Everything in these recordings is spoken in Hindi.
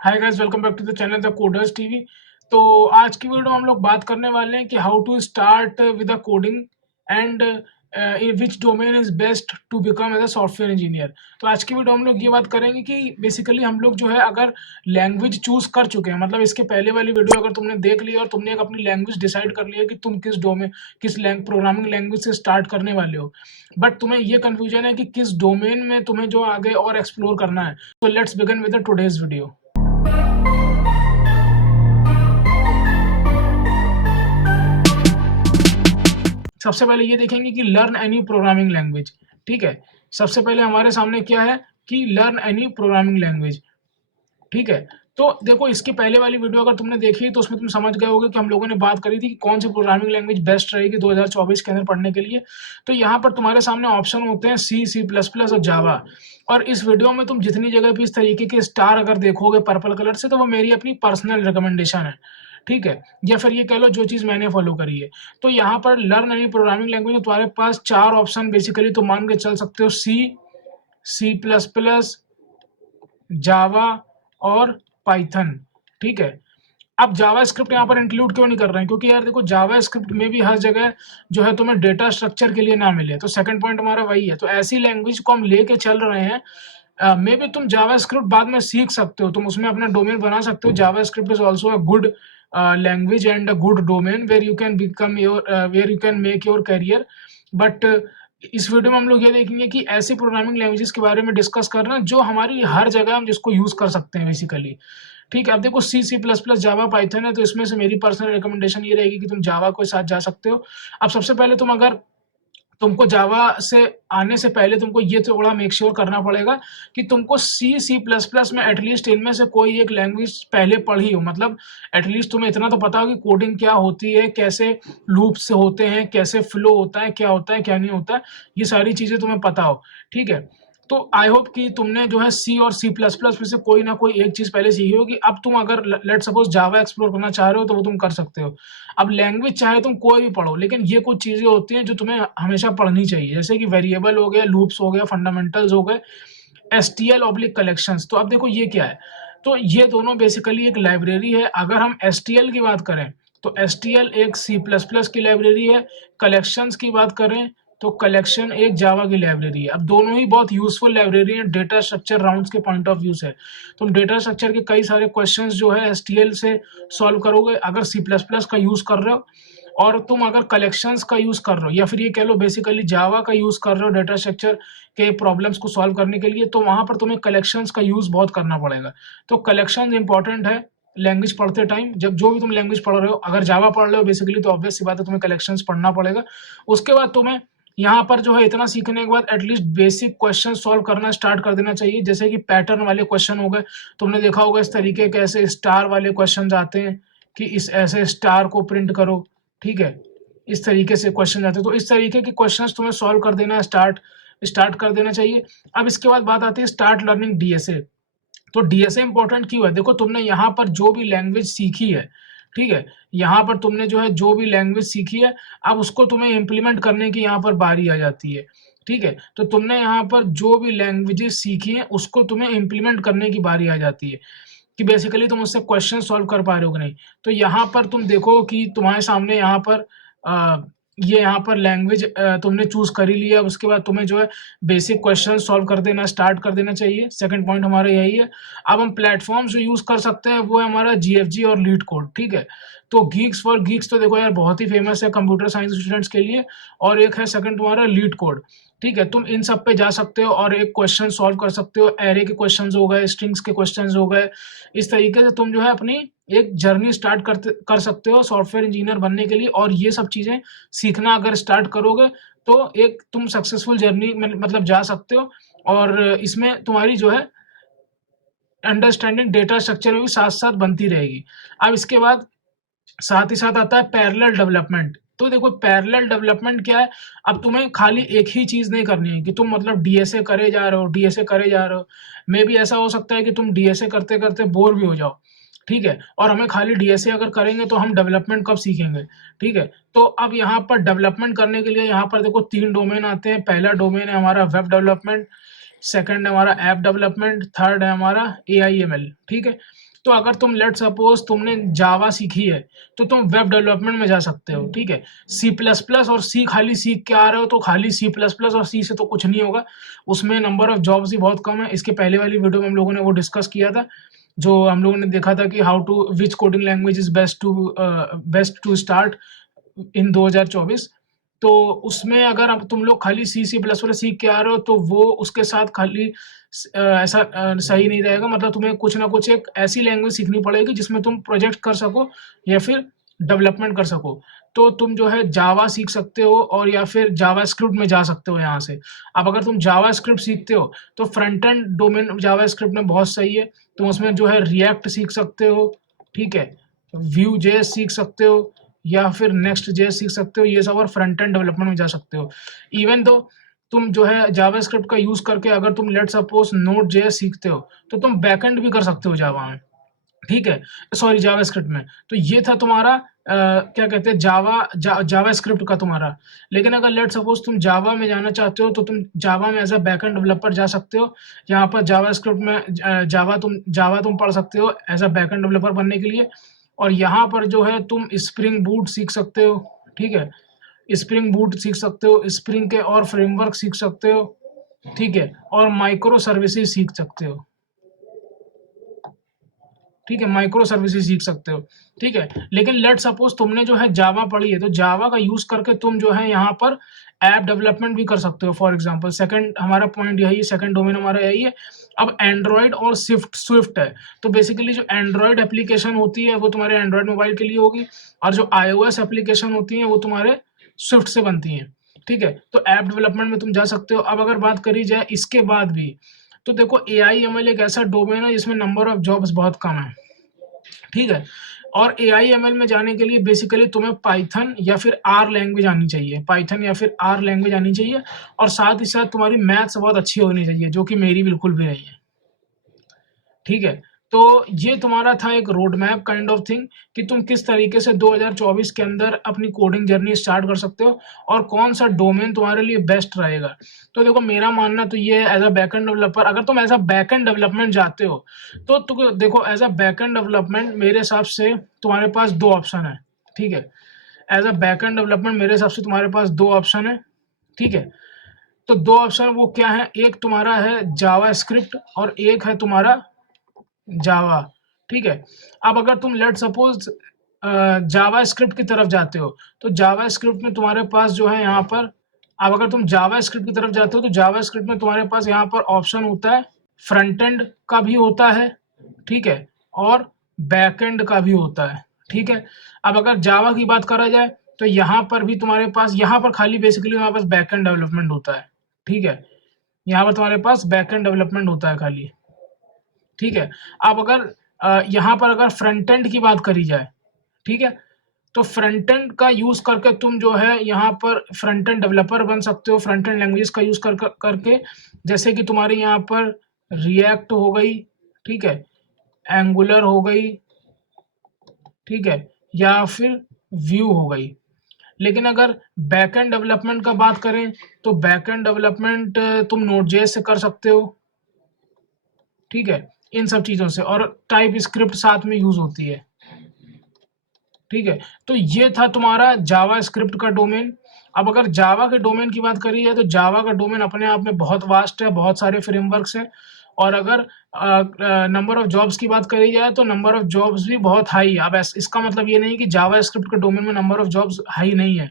Hi guys, welcome back to the channel the coders TV. तो आज की वीडियो में हम लोग बात करने वाले हैं कि how to start with the coding and in which domain is best to become as a software engineer. तो आज की वीडियो हम लोग ये बात करेंगे कि बेसिकली हम लोग जो है अगर लैंग्वेज चूज कर चुके हैं, मतलब इसके पहले वाली वीडियो अगर तुमने देख ली और तुमने एक अपनी लैंग्वेज डिसाइड कर लिया कि तुम किस डोमेन किस प्रोग्रामिंग लैंग्वेज से स्टार्ट करने वाले हो, बट तुम्हें ये कंफ्यूजन है कि किस डोमेन में तुम्हें जो आगे और एक्सप्लोर करना है। तो let's begin with the today's video. सबसे पहले ये देखेंगे कि लर्न एनी प्रोग्रामिंग लैंग्वेज। ठीक है, सबसे पहले हमारे सामने क्या है कि लर्न एनी प्रोग्रामिंग लैंग्वेज। ठीक है, तो देखो इसकी पहले वाली वीडियो अगर तुमने देखी तो उसमें तुम समझ गए होगे कि हम लोगों ने बात करी थी कि कौन सी प्रोग्रामिंग लैंग्वेज बेस्ट रहेगी 2024 के अंदर पढ़ने के लिए। तो यहाँ पर तुम्हारे सामने ऑप्शन होते हैं सी, सी प्लस प्लस और जावा। और इस वीडियो में तुम जितनी जगह भी इस तरीके के स्टार अगर देखोगे पर्पल कलर से, तो वो मेरी अपनी पर्सनल रिकमेंडेशन है। ठीक है, या फिर ये कह लो जो चीज़ मैंने फॉलो करी है। तो यहाँ पर लर्न एनी प्रोग्रामिंग लैंग्वेज में तुम्हारे पास 4 ऑप्शन बेसिकली तो मान के चल सकते हो: सी, सी प्लस प्लस, जावा और पाइथन। ठीक है, अब जावा स्क्रिप्ट यहाँ पर इंक्लूड क्यों नहीं कर रहे हैं? क्योंकि यार देखो, जावा स्क्रिप्ट में भी हर जगह जो है तुम्हें डेटा स्ट्रक्चर के लिए ना मिले, तो सेकंड पॉइंट हमारा वही है। तो ऐसी लैंग्वेज को हम लेके चल रहे हैं। मे बी तुम जावा स्क्रिप्ट बाद में सीख सकते हो, तुम उसमें अपना डोमेन बना सकते हो। JavaScript is also a good language and a good domain where you can become your where you can make your career. But इस वीडियो में हम लोग ये देखेंगे कि ऐसी प्रोग्रामिंग लैंग्वेजेस के बारे में डिस्कस करना जो हमारी हर जगह हम जिसको यूज कर सकते हैं बेसिकली। ठीक है, अब देखो सी, सी प्लस प्लस, जावा, पाइथन है, तो इसमें से मेरी पर्सनल रिकमेंडेशन ये रहेगी कि तुम जावा के साथ जा सकते हो। अब सबसे पहले तुमको जावा से आने से पहले तुमको ये थोड़ा मेक श्योर करना पड़ेगा कि तुमको सी, सी प्लस प्लस में एटलीस्ट इनमें से कोई एक लैंग्वेज पहले पढ़ी हो। मतलब एटलीस्ट तुम्हें इतना तो पता हो कि कोडिंग क्या होती है, कैसे लूप्स होते हैं, कैसे फ्लो होता है, क्या नहीं होता है, ये सारी चीज़ें तुम्हें पता हो। ठीक है, तो आई होप कि तुमने जो है सी और सी प्लस प्लस में से कोई ना कोई एक चीज़ पहले सीखी होगी। अब तुम अगर लेट सपोज जावा एक्सप्लोर करना चाह रहे हो तो वो तुम कर सकते हो। अब लैंग्वेज चाहे तुम कोई भी पढ़ो, लेकिन ये कुछ चीज़ें होती हैं जो तुम्हें हमेशा पढ़नी चाहिए, जैसे कि वेरिएबल हो गया, लूप्स हो गया, फंडामेंटल्स हो गए, एसटीएल ऑब्लिक कलेक्शंस। तो अब देखो ये क्या है, तो ये दोनों बेसिकली एक लाइब्रेरी है। अगर हम एसटीएल की बात करें तो एसटीएल एक सी प्लस प्लस की लाइब्रेरी है। कलेक्शंस की बात करें तो कलेक्शन एक जावा की लाइब्रेरी है। अब दोनों ही बहुत यूजफुल लाइब्रेरी हैं डेटा स्ट्रक्चर राउंड्स के पॉइंट ऑफ व्यू से। तुम डेटा स्ट्रक्चर के कई सारे क्वेश्चंस जो है एसटीएल से सॉल्व करोगे अगर सी प्लस प्लस का यूज कर रहे हो। और तुम अगर कलेक्शंस का यूज कर रहे हो या फिर ये कह लो बेसिकली जावा का यूज कर रहे हो डेटा स्ट्रक्चर के प्रॉब्लम्स को सॉल्व करने के लिए, तो वहां पर तुम्हें कलेक्शंस का यूज बहुत करना पड़ेगा। तो कलेक्शंस इंपॉर्टेंट है लैंग्वेज पढ़ते टाइम। जब जो भी तुम लैंग्वेज पढ़ रहे हो, अगर जावा पढ़ रहे हो बेसिकली, तो ऑब्वियस सी बात है तुम्हें कलेक्शंस पढ़ना पड़ेगा। उसके बाद तुम्हें यहाँ पर जो है इतना सीखने के बाद एटलीस्ट बेसिक क्वेश्चन सॉल्व करना स्टार्ट कर देना चाहिए, जैसे कि पैटर्न वाले क्वेश्चन हो गए। तुमने देखा होगा इस तरीके के ऐसे स्टार वाले क्वेश्चन आते हैं कि इस ऐसे स्टार को प्रिंट करो। ठीक है, इस तरीके से क्वेश्चन आते हैं, तो इस तरीके के क्वेश्चंस तुम्हें सॉल्व कर देना स्टार्ट कर देना चाहिए। अब इसके बाद बात आती है स्टार्ट लर्निंग डीएसए। तो डीएसए इंपॉर्टेंट क्यों है? देखो, तुमने यहाँ पर जो भी लैंग्वेज सीखी है, ठीक है, यहाँ पर तुमने जो है जो भी लैंग्वेज सीखी है, अब उसको तुम्हें इम्प्लीमेंट करने की यहाँ पर बारी आ जाती है। ठीक है, तो तुमने यहाँ पर जो भी लैंग्वेजेस सीखी हैं उसको तुम्हें इम्प्लीमेंट करने की बारी आ जाती है कि बेसिकली तुम उससे क्वेश्चन सॉल्व कर पा रहे हो कि नहीं। तो यहाँ पर तुम देखो कि तुम्हारे सामने यहाँ पर ये यहाँ पर लैंग्वेज तुमने चूज कर ही लिया। उसके बाद तुम्हें जो है बेसिक क्वेश्चन सॉल्व कर देना स्टार्ट कर देना चाहिए। सेकंड पॉइंट हमारा यही है। अब हम प्लेटफॉर्म जो यूज कर सकते हैं वो है हमारा जीएफजी और लीड कोड। ठीक है, तो गीक्स फॉर गीक्स तो देखो यार बहुत ही फेमस है कंप्यूटर साइंस स्टूडेंट्स के लिए, और एक है सेकंड तुम्हारा लीड कोड। ठीक है, तुम इन सब पे जा सकते हो और एक क्वेश्चन सॉल्व कर सकते हो। एरे के क्वेश्चंस हो गए, स्ट्रिंग्स के क्वेश्चंस हो गए, इस तरीके से तुम जो है अपनी एक जर्नी स्टार्ट कर सकते हो सॉफ्टवेयर इंजीनियर बनने के लिए। और ये सब चीज़ें सीखना अगर स्टार्ट करोगे तो एक तुम सक्सेसफुल जर्नी में मतलब जा सकते हो। और इसमें तुम्हारी जो है अंडरस्टैंडिंग डेटा स्ट्रक्चर में भी साथ-साथ बनती रहेगी। अब इसके बाद साथ ही साथ आता है पैरेलल डेवलपमेंट। तो देखो पैरेलल डेवलपमेंट क्या है? अब तुम्हें खाली एक ही चीज़ नहीं करनी है कि तुम मतलब डीएसए करे जा रहे हो, डीएसए करे जा रहे हो। मे बी ऐसा हो सकता है कि तुम डीएसए करते-करते बोर भी हो जाओ। ठीक है, और हमें खाली डीएसए अगर करेंगे तो हम डेवलपमेंट कब सीखेंगे? ठीक है, तो अब यहाँ पर डेवलपमेंट करने के लिए यहाँ पर देखो 3 डोमेन आते हैं। पहला डोमेन है हमारा वेब डेवलपमेंट, सेकंड है हमारा ऐप डेवलपमेंट, थर्ड है हमारा AIML, ठीक है। तो अगर तुम लेट सपोज तुमने जावा सीखी है तो तुम वेब डेवलपमेंट में जा सकते हो, ठीक है। सी प्लस प्लस और सी खाली सीख के आ रहे हो तो खाली सी प्लस प्लस और सी से तो कुछ नहीं होगा, उसमें नंबर ऑफ जॉब्स ही बहुत कम है। इसके पहले वाली वीडियो में हम लोगों ने वो डिस्कस किया था, जो हम लोगों ने देखा था कि how to which coding language is best to start in 2024। तो उसमें अगर अब तुम लोग खाली सी प्लस प्लस सीख के आ रहे हो तो वो उसके साथ खाली ऐसा सही नहीं रहेगा। मतलब तुम्हें कुछ ना कुछ एक ऐसी लैंग्वेज सीखनी पड़ेगी जिसमें तुम प्रोजेक्ट कर सको या फिर डेवलपमेंट कर सको। तो तुम जो है जावा सीख सकते हो और या फिर जावा स्क्रिप्ट में जा सकते हो यहाँ से। अब अगर तुम जावा स्क्रिप्ट सीखते हो तो फ्रंट एंड डोमेन जावा स्क्रिप्ट में बहुत सही है। तुम उसमें जो है रिएक्ट सीख सकते हो, ठीक है, व्यू जेएस सीख सकते हो या फिर नेक्स्ट जेएस सीख सकते हो, ये सब, और फ्रंट एंड डेवलपमेंट में जा सकते हो। इवन दो तुम जो है जावास्क्रिप्ट का यूज करके अगर तुम लेट सपोज नोड जेएस सीखते हो तो तुम बैकएंड भी कर सकते हो जावा में, ठीक है, सॉरी जावास्क्रिप्ट में। तो ये था तुम्हारा क्या कहते हैं जावास्क्रिप्ट का तुम्हारा। लेकिन अगर लेट सपोज तुम जावा में जाना चाहते हो तो तुम जावा में एज अ बैकएंड डेवलपर जा सकते हो। यहाँ पर जावास्क्रिप्ट में जावा तुम पढ़ सकते हो एज अ बैकएंड डेवलपर बनने के लिए। और यहाँ पर जो है तुम स्प्रिंग बूट सीख सकते हो, ठीक है, स्प्रिंग बूट सीख सकते हो, स्प्रिंग के और फ्रेमवर्क सीख सकते हो, ठीक है, और माइक्रो सर्विसेज सीख सकते हो, ठीक है, माइक्रो सर्विसेज सीख सकते हो, ठीक है। लेकिन लेट सपोज तुमने जो है जावा पढ़ी है तो जावा का यूज करके तुम जो है यहाँ पर ऐप डेवलपमेंट भी कर सकते हो। फॉर एग्जांपल सेकंड हमारा पॉइंट यही है, सेकंड डोमेन हमारा यही है। अब एंड्रॉयड और स्विफ्ट है, तो बेसिकली जो एंड्रॉयड एप्लीकेशन होती है वो तुम्हारे एंड्रॉयड मोबाइल के लिए होगी और जो iOS एप्लीकेशन होती है वो तुम्हारे स्विफ्ट से बनती हैं, ठीक है। तो ऐप डेवलपमेंट में तुम जा सकते हो। अब अगर बात करी जाए इसके बाद भी तो देखो AIML एक ऐसा डोमेन है जिसमें नंबर ऑफ जॉब्स बहुत कम है, ठीक है। और AIML में जाने के लिए बेसिकली तुम्हें पाइथन या फिर R लैंग्वेज आनी चाहिए, पाइथन या फिर R लैंग्वेज आनी चाहिए, और साथ ही साथ तुम्हारी मैथ्स बहुत अच्छी होनी चाहिए, जो कि मेरी बिल्कुल भी नहीं है, ठीक है। तो ये तुम्हारा था एक road map kind of thing कि तुम किस तरीके से 2024 के अंदर अपनी कोडिंग जर्नी स्टार्ट कर सकते हो और कौन सा डोमेन तुम्हारे लिए बेस्ट रहेगा। तो देखो मेरा मानना तो ये है, एज अ बैकएंड डेवलपर अगर तुम एज अ बैकएंड डेवलपमेंट जाते हो तो देखो एज अ बैकएंड डेवलपमेंट मेरे हिसाब से तुम्हारे पास दो ऑप्शन है, ठीक है। एज अ बैकएंड डेवलपमेंट मेरे हिसाब से तुम्हारे पास दो ऑप्शन है, ठीक है। तो दो ऑप्शन वो क्या है, एक तुम्हारा है जावा स्क्रिप्ट और एक है तुम्हारा जावा, ठीक है। अब अगर तुम लेट सपोज जावा स्क्रिप्ट की तरफ जाते हो तो जावा स्क्रिप्ट में तुम्हारे पास जो है यहाँ पर, अब अगर तुम जावा स्क्रिप्ट की तरफ जाते हो तो जावा स्क्रिप्ट में तुम्हारे पास यहाँ पर ऑप्शन होता है फ्रंट एंड का भी होता है, ठीक है, और बैक एंड का भी होता है, ठीक है। अब अगर जावा की बात करा जाए तो यहाँ पर भी तुम्हारे पास, यहाँ पर खाली बेसिकली तुम्हारे पास बैक एंड डेवलपमेंट होता है, ठीक है, यहाँ पर तुम्हारे पास बैक एंड डेवलपमेंट होता है खाली, ठीक है। अब अगर यहाँ पर अगर फ्रंट एंड की बात करी जाए, ठीक है, तो फ्रंट एंड का यूज करके तुम जो है यहाँ पर फ्रंट एंड डेवलपर बन सकते हो फ्रंट एंड लैंग्वेज का यूज करके, जैसे कि तुम्हारे यहाँ पर रिएक्ट हो गई, ठीक है, एंगुलर हो गई, ठीक है, या फिर व्यू हो गई। लेकिन अगर बैकएंड डेवलपमेंट का बात करें तो बैकएंड डेवलपमेंट तुम नोड.js से कर सकते हो, ठीक है, इन सब चीज़ों से, और टाइप स्क्रिप्ट साथ में यूज होती है, ठीक है। तो ये था तुम्हारा जावा स्क्रिप्ट का डोमेन। अब अगर जावा के डोमेन की बात करी है तो जावा का डोमेन अपने आप में बहुत वास्ट है, बहुत सारे फ्रेमवर्क्स हैं। और अगर नंबर ऑफ जॉब्स की बात करी जाए तो नंबर ऑफ जॉब्स भी बहुत हाई है। अब इसका मतलब ये नहीं कि जावा स्क्रिप्ट के डोमेन में नंबर ऑफ जॉब्स हाई नहीं है,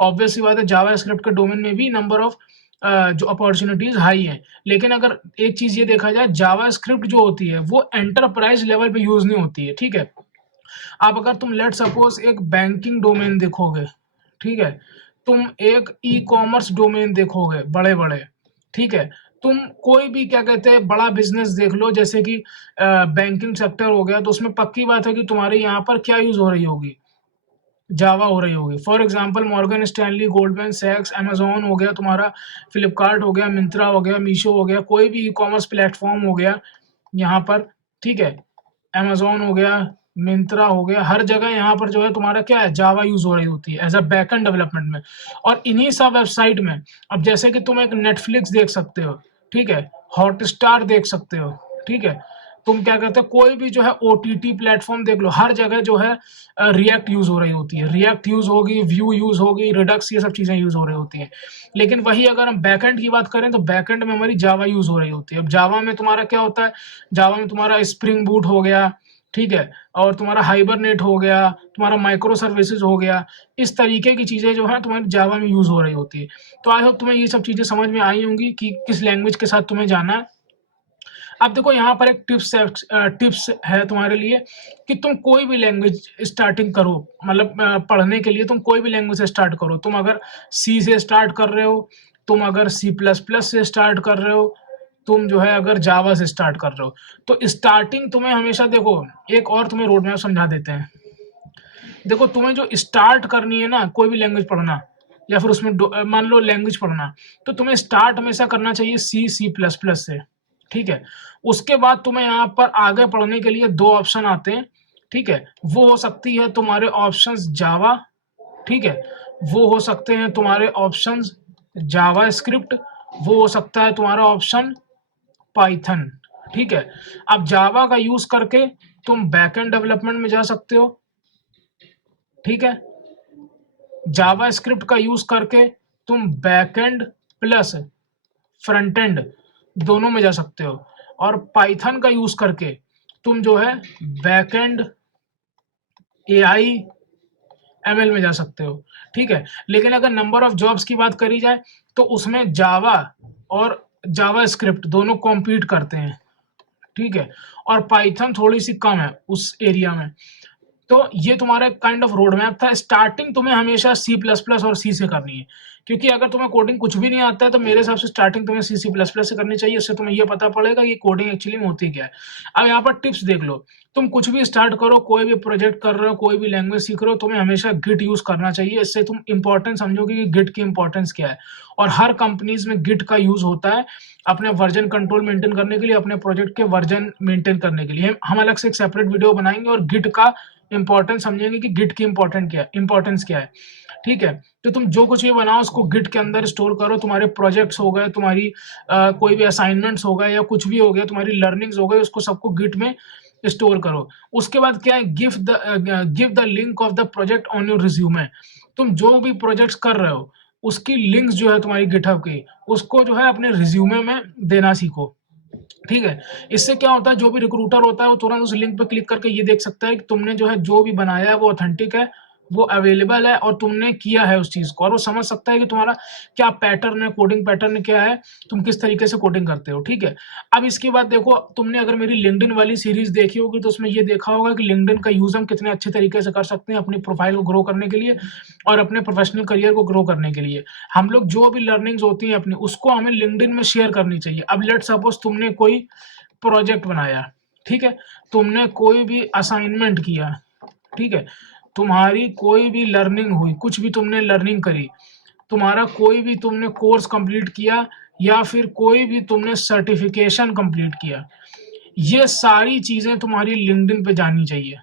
ऑब्वियस सी बात है, जावा स्क्रिप्ट के डोमेन में भी नंबर ऑफ जो अपॉर्चुनिटीज हाई है। लेकिन अगर एक चीज ये देखा जाए, जावा स्क्रिप्ट जो होती है वो एंटरप्राइज लेवल पे यूज नहीं होती है, ठीक है। अब अगर तुम लेट सपोज एक बैंकिंग डोमेन देखोगे, ठीक है, तुम एक ई कॉमर्स डोमेन देखोगे बड़े बड़े, ठीक है, तुम कोई भी क्या कहते हैं बड़ा बिजनेस देख लो, जैसे कि बैंकिंग सेक्टर हो गया, तो उसमें पक्की बात है कि तुम्हारे यहाँ पर क्या यूज हो रही होगी, जावा हो रही होगी। For example Morgan Stanley, Goldman सैक्स, अमेजोन हो गया तुम्हारा, फ्लिपकार्ट हो गया, मिंत्रा हो गया, मीशो हो गया, कोई भी ई कॉमर्स प्लेटफॉर्म हो गया यहाँ पर, ठीक है, अमेजोन हो गया, मिंत्रा हो गया, हर जगह यहाँ पर जो है तुम्हारा क्या है, जावा यूज हो रही होती है एज अ बैकएंड डेवलपमेंट में। और इन्हीं सब वेबसाइट में, अब जैसे कि तुम एक नेटफ्लिक्स देख सकते हो, ठीक है, हॉटस्टार देख सकते हो, ठीक है। तुम क्या कहते हो, कोई भी जो है ओटीटी प्लेटफॉर्म देख लो, हर जगह जो है रिएक्ट यूज हो रही होती है, रिएक्ट यूज होगी, व्यू यूज होगी, रिडक्स, ये सब चीजें यूज हो रही होती है। लेकिन वही अगर हम बैकएंड की बात करें तो बैकएंड में हमारी जावा यूज हो रही होती है। अब जावा में तुम्हारा क्या होता है, जावा में तुम्हारा स्प्रिंग बूट हो गया, ठीक है, और तुम्हारा हाइबरनेट हो गया, तुम्हारा माइक्रो सर्विसेज हो गया, इस तरीके की चीजें जो है तुम्हारी जावा में यूज हो रही होती है। तो आई होप तुम्हें ये सब चीजें समझ में आई होंगी कि किस लैंग्वेज के साथ तुम्हें जाना है। अब देखो यहाँ पर एक टिप्स है तुम्हारे लिए कि तुम कोई भी लैंग्वेज स्टार्टिंग करो, मतलब पढ़ने के लिए तुम कोई भी लैंग्वेज से स्टार्ट करो। तुम अगर सी से स्टार्ट कर रहे हो, तुम अगर C++ से स्टार्ट कर रहे हो, तुम जो है अगर जावा से स्टार्ट कर रहे हो, तो स्टार्टिंग तुम्हें हमेशा, देखो एक और तुम्हें रोड मैप समझा देते हैं। देखो तुम्हें जो स्टार्ट करनी है ना कोई भी लैंग्वेज पढ़ना, या फिर उसमें मान लो लैंग्वेज पढ़ना, तो तुम्हें स्टार्ट हमेशा करना चाहिए C++ से, ठीक है। उसके बाद तुम्हें यहाँ पर आगे पढ़ने के लिए दो ऑप्शन आते हैं, ठीक है। वो हो सकती है तुम्हारे ऑप्शंस जावा, ठीक है, वो हो सकते हैं तुम्हारे ऑप्शंस जावा स्क्रिप्ट, वो हो सकता है तुम्हारा ऑप्शन पाइथन, ठीक है। अब जावा का यूज करके तुम बैकएंड डेवलपमेंट में जा सकते हो, ठीक है। जावा स्क्रिप्ट का यूज करके तुम बैकएंड प्लस फ्रंट एंड दोनों में जा सकते हो, और पाइथन का यूज करके तुम जो है बैकएंड AI ML में जा सकते हो, ठीक है। लेकिन अगर नंबर ऑफ जॉब्स की बात करी जाए तो उसमें जावा और जावा स्क्रिप्ट दोनों कॉम्पीट करते हैं, ठीक है, और पाइथन थोड़ी सी कम है उस एरिया में। तो ये तुम्हारा काइंड ऑफ रोड मैप था। स्टार्टिंग तुम्हें हमेशा C++ और C से करनी है, क्योंकि अगर तुम्हें कोडिंग कुछ भी नहीं आता है तो मेरे हिसाब से स्टार्टिंग तुम्हें C++ से करनी चाहिए। इससे तुम्हें ये पता पड़ेगा कि कोडिंग एक्चुअली में होती क्या है। अब यहाँ पर टिप्स देख लो, तुम कुछ भी स्टार्ट करो, कोई भी प्रोजेक्ट कर रहे हो, कोई भी लैंग्वेज सीख रहे हो, तुम्हें हमेशा गिट यूज करना चाहिए। इससे तुम इंपॉर्टेंस समझोगे कि गिट की इंपॉर्टेंस क्या है। और हर कंपनीज में गिट का यूज होता है अपने वर्जन कंट्रोल मेंटेन करने के लिए, अपने प्रोजेक्ट के वर्जन मेंटेन करने के लिए। हम अलग से एक सेपरेट वीडियो बनाएंगे और गिट का इंपॉर्टेंस समझेंगे कि गिट की इंपॉर्टेंस क्या है, ठीक है। तो तुम जो कुछ भी बनाओ उसको गिट के अंदर स्टोर करो। तुम्हारे प्रोजेक्ट्स हो गए, तुम्हारी कोई भी असाइनमेंट्स हो गए, या कुछ भी हो गया, तुम्हारी लर्निंग्स हो गई, उसको सबको गिट में स्टोर करो। उसके बाद क्या है, give the link of the project on your resume. तुम जो भी प्रोजेक्ट्स कर रहे हो उसकी लिंक्स जो है तुम्हारी गिटहब की, उसको जो है अपने रिज्यूमे में देना सीखो, ठीक है। इससे क्या होता है, जो भी रिक्रूटर होता है वो तुरंत उस लिंक पे क्लिक करके ये देख सकता है कि तुमने जो है जो भी बनाया है वो ऑथेंटिक है, वो अवेलेबल है, और तुमने किया है उस चीज को, और वो समझ सकता है कि तुम्हारा क्या पैटर्न है, कोडिंग पैटर्न क्या है, तुम किस तरीके से कोडिंग करते हो, ठीक है। अब इसके बाद देखो, तुमने अगर मेरी लिंक्डइन वाली सीरीज देखी होगी तो उसमें ये देखा होगा कि लिंक्डइन का यूज हम कितने अच्छे तरीके से कर सकते हैं अपनी प्रोफाइल को ग्रो करने के लिए और अपने प्रोफेशनल करियर को ग्रो करने के लिए। हम लोग जो भी लर्निंग्स होती हैं अपनी, उसको हमें लिंक्डइन में शेयर करनी चाहिए। अब लेट सपोज तुमने कोई प्रोजेक्ट बनाया, ठीक है, तुमने कोई भी असाइनमेंट किया, ठीक है, तुम्हारी कोई भी लर्निंग हुई, कुछ भी तुमने लर्निंग करी, तुम्हारा कोई भी तुमने कोर्स कंप्लीट किया, या फिर कोई भी तुमने सर्टिफिकेशन कंप्लीट किया, ये सारी चीजें तुम्हारी लिंक्डइन पे जानी चाहिए,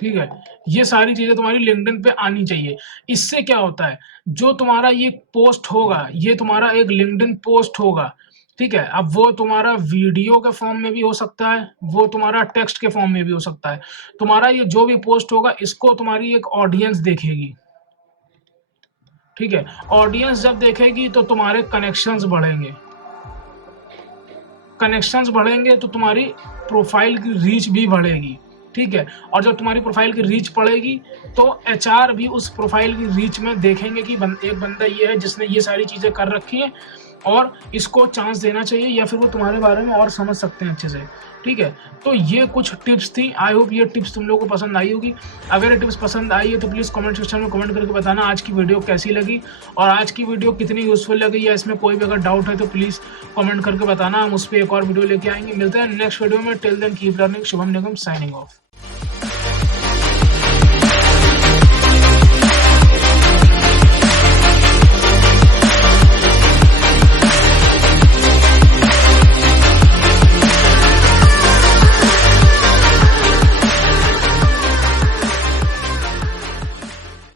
ठीक है। ये सारी चीजें तुम्हारी लिंक्डइन पे आनी चाहिए। इससे क्या होता है, जो तुम्हारा ये पोस्ट होगा, ये तुम्हारा एक लिंक्डइन पोस्ट होगा, ठीक है। अब वो तुम्हारा वीडियो के फॉर्म में भी हो सकता है, वो तुम्हारा टेक्स्ट के फॉर्म में भी हो सकता है। तुम्हारा ये जो भी पोस्ट होगा, इसको तुम्हारी एक ऑडियंस देखेगी, ठीक है। ऑडियंस जब देखेगी तो तुम्हारे कनेक्शंस बढ़ेंगे, कनेक्शंस बढ़ेंगे तो तुम्हारी प्रोफाइल की रीच भी बढ़ेगी, ठीक है। और जब तुम्हारी प्रोफाइल की रीच बढ़ेगी तो HR भी उस प्रोफाइल की रीच में देखेंगे कि एक बंदा ये है जिसने ये सारी चीजें कर रखी हैं और इसको चांस देना चाहिए, या फिर वो तुम्हारे बारे में और समझ सकते हैं अच्छे से, ठीक है। तो ये कुछ टिप्स थी। आई होप ये टिप्स तुम लोगों को पसंद आई होगी। अगर ये टिप्स पसंद आई है तो प्लीज़ कमेंट सेक्शन में कमेंट करके बताना आज की वीडियो कैसी लगी और आज की वीडियो कितनी यूजफुल लगी, या इसमें कोई भी अगर डाउट है तो प्लीज़ कमेंट करके बताना। हम उस पर एक और वीडियो लेके आएंगे। मिलते हैं नेक्स्ट वीडियो में। Till then keep learning. Shubham Nigam signing of.